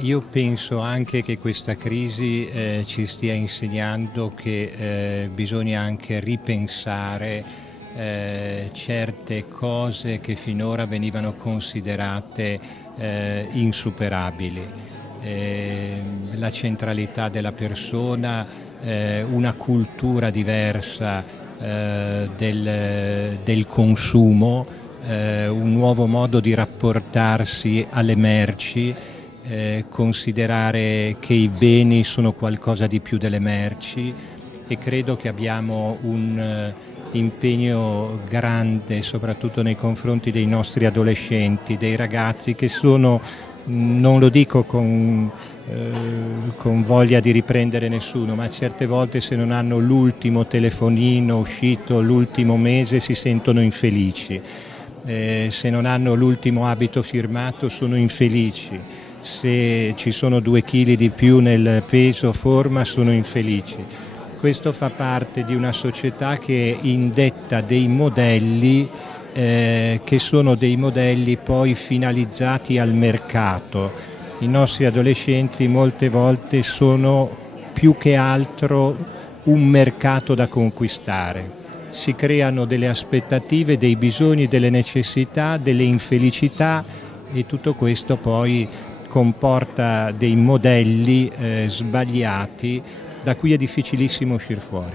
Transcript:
io penso anche che questa crisi ci stia insegnando che bisogna anche ripensare certe cose che finora venivano considerate insuperabili. La centralità della persona, una cultura diversa del consumo, un nuovo modo di rapportarsi alle merci, considerare che i beni sono qualcosa di più delle merci, e credo che abbiamo un impegno grande soprattutto nei confronti dei nostri adolescenti, dei ragazzi che sono, non lo dico con voglia di riprendere nessuno, ma certe volte se non hanno l'ultimo telefonino uscito l'ultimo mese si sentono infelici, se non hanno l'ultimo abito firmato sono infelici, se ci sono 2 chili di più nel peso forma sono infelici. Questo fa parte di una società che indetta dei modelli che sono dei modelli poi finalizzati al mercato. I nostri adolescenti molte volte sono più che altro un mercato da conquistare. Si creano delle aspettative, dei bisogni, delle necessità, delle infelicità, e tutto questo poi comporta dei modelli sbagliati da cui è difficilissimo uscire fuori.